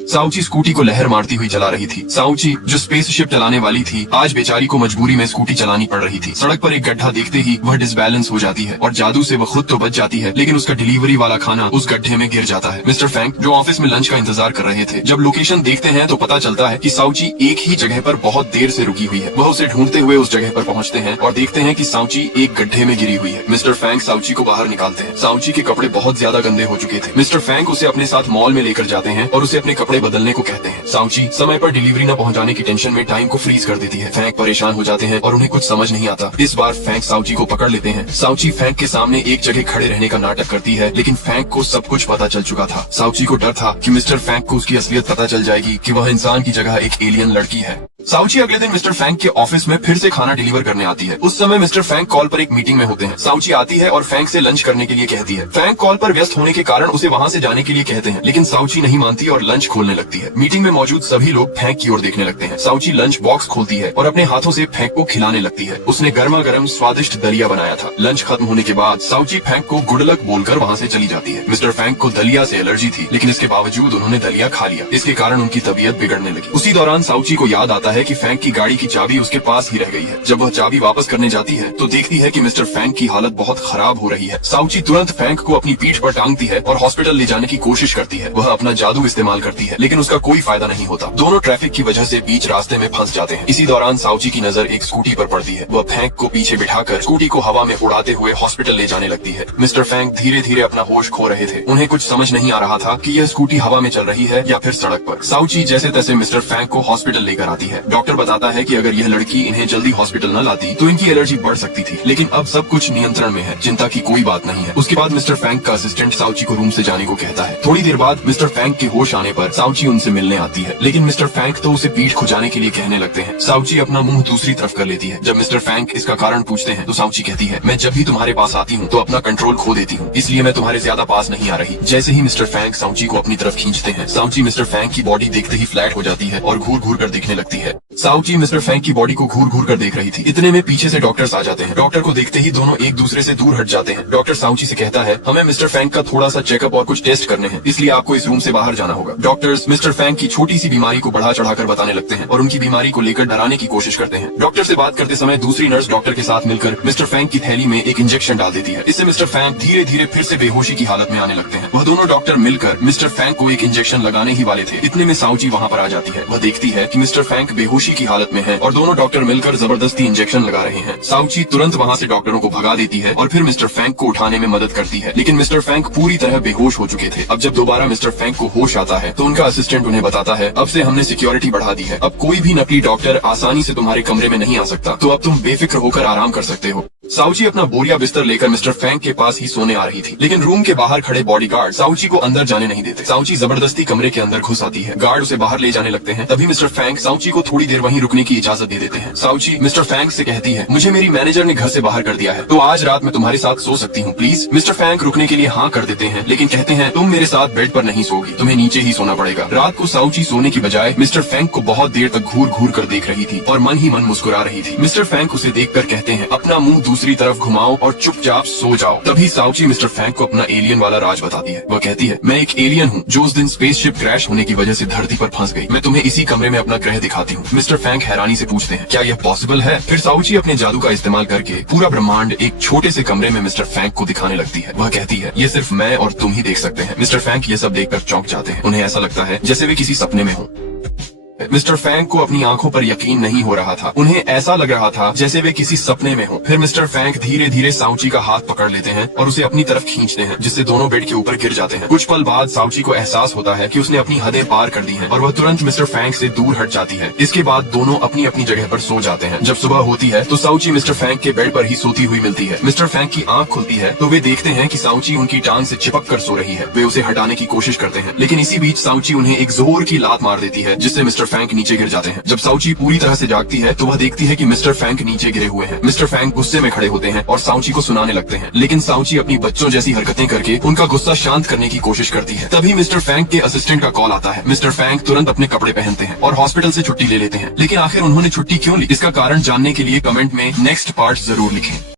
साउची scooty को लहर मारती हुई चला रही थी। साउची जो स्पेसशिप चलाने वाली थी, आज बेचारी को मजबूरी में स्कूटी चलानी पड़ रही थी। सड़क पर एक गड्ढा देखते ही वह डिसबैलेंस हो जाती है और जादू से वह खुद तो बच जाती है, लेकिन उसका डिलीवरी वाला खाना उस गड्ढे में गिर जाता है। मिस्टर फैंक जो ऑफिस में लंच का इंतजार कर रहे थे, जब लोकेशन देखते हैं तो पता चलता है कि साउची एक ही जगह पर बहुत देर से रुकी हुई है। वह उसे ढूंढते हुए उस जगह पर पहुंचते हैं और देखते हैं कि साउची एक गड्ढे में गिरी हुई है। मिस्टर फैंक साउची को बाहर निकालते हैं। साउची के कपड़े बहुत ज्यादा गंदे हो चुके थे। मिस्टर फैंक उसे अपने साथ मॉल में लेकर जाते हैं और उसे अपने कपड़े बदलने को कहते हैं। साउची समय पर डिलीवरी न पहुंचाने की टेंशन में टाइम को फ्रीज कर देती है। फैंक परेशान हो जाते हैं और उन्हें कुछ समझ नहीं आता। इस बार फैंक साउची को पकड़ लेते हैं। साउची फैंक के सामने एक जगह खड़े रहने का नाटक करती है, लेकिन फैंक को सब कुछ पता चल चुका था। साउची को डर था कि मिस्टर फैंक को उसकी असलियत पता चल जाएगी कि वह इंसान की जगह एक एलियन लड़की है। साउची अगले दिन मिस्टर फैंक के ऑफिस में फिर से खाना डिलीवर करने आती है। उस समय मिस्टर फैंक कॉल पर एक मीटिंग में होते हैं। साउची आती है और फैंक से लंच करने के लिए कहती है। फैंक कॉल पर व्यस्त होने के कारण उसे वहां से जाने के लिए कहते हैं, लेकिन साउची नहीं मानती और लंच खोलने लगती है। मीटिंग में मौजूद सभी लोग फैंक की ओर देखने लगते हैं। साउची लंच बॉक्स खोलती है और अपने हाथों से फैंक को खिलाने लगती है। उसने गर्मा गर्म स्वादिष्ट दलिया बनाया था। लंच खत्म होने के बाद साउची फैंक को गुड लक बोलकर वहाँ से चली जाती है। मिस्टर फैंक को दलिया से एलर्जी थी, लेकिन इसके बावजूद उन्होंने दलिया खा लिया। इसके कारण उनकी तबीयत बिगड़ने लगी। उसी दौरान साउची को याद आता है कि फैंक की गाड़ी की चाबी उसके पास ही रह गई है। जब वह चाबी वापस करने जाती है तो देखती है कि मिस्टर फैंक की हालत बहुत खराब हो रही है। साउची तुरंत फैंक को अपनी पीठ पर टांगती है और हॉस्पिटल ले जाने की कोशिश करती है। वह अपना जादू इस्तेमाल करती है, लेकिन उसका कोई फायदा नहीं होता। दोनों ट्रैफिक की वजह से बीच रास्ते में फंस जाते हैं। इसी दौरान साउची की नजर एक स्कूटी पर पड़ती है। वह फैंक को पीछे बिठाकर स्कूटी को हवा में उड़ाते हुए हॉस्पिटल ले जाने लगती है। मिस्टर फैंक धीरे धीरे अपना होश खो रहे थे। उन्हें कुछ समझ नहीं आ रहा था कि यह स्कूटी हवा में चल रही है या फिर सड़क पर। साउची जैसे तैसे मिस्टर फैंक को हॉस्पिटल लेकर आती है। डॉक्टर बताता है कि अगर यह लड़की इन्हें जल्दी हॉस्पिटल न लाती तो इनकी एलर्जी बढ़ सकती थी, लेकिन अब सब कुछ नियंत्रण में है। चिंता की कोई बात नहीं है। उसके बाद मिस्टर फैंक का असिस्टेंट साउची को रूम से जाने को कहता है। थोड़ी देर बाद मिस्टर फैंक के होश आने पर साउची उनसे मिलने आती है, लेकिन मिस्टर फैंक तो उसे पीठ खुजाने के लिए कहने लगते हैं। साउची अपना मुंह दूसरी तरफ कर लेती है। जब मिस्टर फैंक इसका कारण पूछते हैं तो साउची कहती है, मैं जब भी तुम्हारे पास आती हूँ तो अपना कंट्रोल खो देती हूँ, इसलिए मैं तुम्हारे ज्यादा पास नहीं आ रही। जैसे ही मिस्टर फैंक साउची को अपनी तरफ खींचते हैं, साउची मिस्टर फैंक की बॉडी देखते ही फ्लैट हो जाती है और घूर घूर कर देखने लगती है। साउची मिस्टर फैंक की बॉडी को घूर घूर कर देख रही थी। इतने में पीछे से डॉक्टर्स आ जाते हैं। डॉक्टर को देखते ही दोनों एक दूसरे से दूर हट जाते हैं। डॉक्टर साउची से कहता है, हमें मिस्टर फैंक का थोड़ा सा चेकअप और कुछ टेस्ट करने हैं, इसलिए आपको इस रूम से बाहर जाना होगा। डॉक्टर्स मिस्टर फैंक की छोटी सी बीमारी को बढ़ा चढ़ाकर बताने लगते हैं और उनकी बीमारी को लेकर डराने की कोशिश करते हैं। डॉक्टर से बात करते समय दूसरी नर्स डॉक्टर के साथ मिलकर मिस्टर फैंक की थैली में एक इंजेक्शन डाल देती है। इससे मिस्टर फैंक धीरे धीरे फिर से बेहोशी की हालत में आने लगते हैं। वह दोनों डॉक्टर मिलकर मिस्टर फैंक को एक इंजेक्शन लगाने ही वाले थे। इतने में साउची वहाँ पर आ जाती है। वह देखती है कि मिस्टर फैंक बेहोशी की हालत में है और दोनों डॉक्टर मिलकर जबरदस्ती इंजेक्शन लगा रहे हैं। साउची तुरंत वहाँ से डॉक्टरों को भगा देती है और फिर मिस्टर फैंक को उठाने में मदद करती है, लेकिन मिस्टर फैंक पूरी तरह बेहोश हो चुके थे। अब जब दोबारा मिस्टर फैंक को होश आता है तो उनका असिस्टेंट उन्हें बताता है, अब से हमने सिक्योरिटी बढ़ा दी है। अब कोई भी नकली डॉक्टर आसानी से तुम्हारे कमरे में नहीं आ सकता, तो अब तुम बेफिक्र होकर आराम कर सकते हो। साउची अपना बोरिया बिस्तर लेकर मिस्टर फैंक के पास ही सोने आ रही थी, लेकिन रूम के बाहर खड़े बॉडीगार्ड साउची को अंदर जाने नहीं देते। साउची जबरदस्ती कमरे के अंदर घुस आती है। गार्ड उसे बाहर ले जाने लगते हैं। तभी मिस्टर फैंक साउची को थोड़ी देर वहीं रुकने की इजाजत दे देते हैं। साउची मिस्टर फैंक से कहती है, मुझे मेरी मैनेजर ने घर से बाहर कर दिया है, तो आज रात में तुम्हारे साथ सो सकती हूँ प्लीज। मिस्टर फैंक रुकने के लिए हाँ कर देते हैं, लेकिन कहते हैं, तुम मेरे साथ बेड पर नहीं सोगी, तुम्हें नीचे ही सोना पड़ेगा। रात को साउची सोने की बजाय मिस्टर फैंक को बहुत देर तक घूर घूर कर देख रही थी और मन ही मन मुस्कुरा रही थी। मिस्टर फैंक उसे देखकर कहते हैं, अपना मुंह दूसरी तरफ घुमाओ और चुपचाप सो जाओ। तभी साउची मिस्टर फैंक को अपना एलियन वाला राज बताती है। वह कहती है, मैं एक एलियन हूँ जो उस दिन स्पेसशिप क्रैश होने की वजह से धरती पर फंस गई। मैं तुम्हें इसी कमरे में अपना ग्रह दिखाती हूँ। मिस्टर फैंक हैरानी से पूछते हैं, क्या यह पॉसिबल है? फिर साउची अपने जादू का इस्तेमाल करके पूरा ब्रह्मांड एक छोटे से कमरे में मिस्टर फैंक को दिखाने लगती है। वह कहती है, ये सिर्फ मैं और तुम ही देख सकते हैं। मिस्टर फैंक ये सब देखकर चौंक जाते हैं। उन्हें ऐसा लगता है जैसे वे किसी सपने में हों। मिस्टर फैंक को अपनी आंखों पर यकीन नहीं हो रहा था। उन्हें ऐसा लग रहा था जैसे वे किसी सपने में हों। फिर मिस्टर फैंक धीरे धीरे साउची का हाथ पकड़ लेते हैं और उसे अपनी तरफ खींचते हैं, जिससे दोनों बेड के ऊपर गिर जाते हैं। कुछ पल बाद साउची को एहसास होता है कि उसने अपनी हदें पार कर दी हैं और वह तुरंत मिस्टर फैंक से दूर हट जाती है। इसके बाद दोनों अपनी अपनी जगह पर सो जाते हैं। जब सुबह होती है तो साउची मिस्टर फैंक के बेड पर ही सोती हुई मिलती है। मिस्टर फैंक की आंख खुलती है तो वे देखते हैं कि साउची उनकी टांग से चिपक कर सो रही है। वे उसे हटाने की कोशिश करते हैं, लेकिन इसी बीच साउची उन्हें एक जोर की लात मार देती है, जिससे मिस्टर फैंक नीचे गिर जाते हैं। जब साउची पूरी तरह से जागती है तो वह देखती है कि मिस्टर फैंक नीचे गिरे हुए हैं। मिस्टर फैंक गुस्से में खड़े होते हैं और साउची को सुनाने लगते हैं, लेकिन साउची अपनी बच्चों जैसी हरकतें करके उनका गुस्सा शांत करने की कोशिश करती है। तभी मिस्टर फैंक के असिस्टेंट का कॉल आता है। मिस्टर फैंक तुरंत अपने कपड़े पहनते हैं और हॉस्पिटल से छुट्टी ले लेते हैं, लेकिन आखिर उन्होंने छुट्टी क्यों ली, इसका कारण जानने के लिए कमेंट में नेक्स्ट पार्ट जरूर लिखें।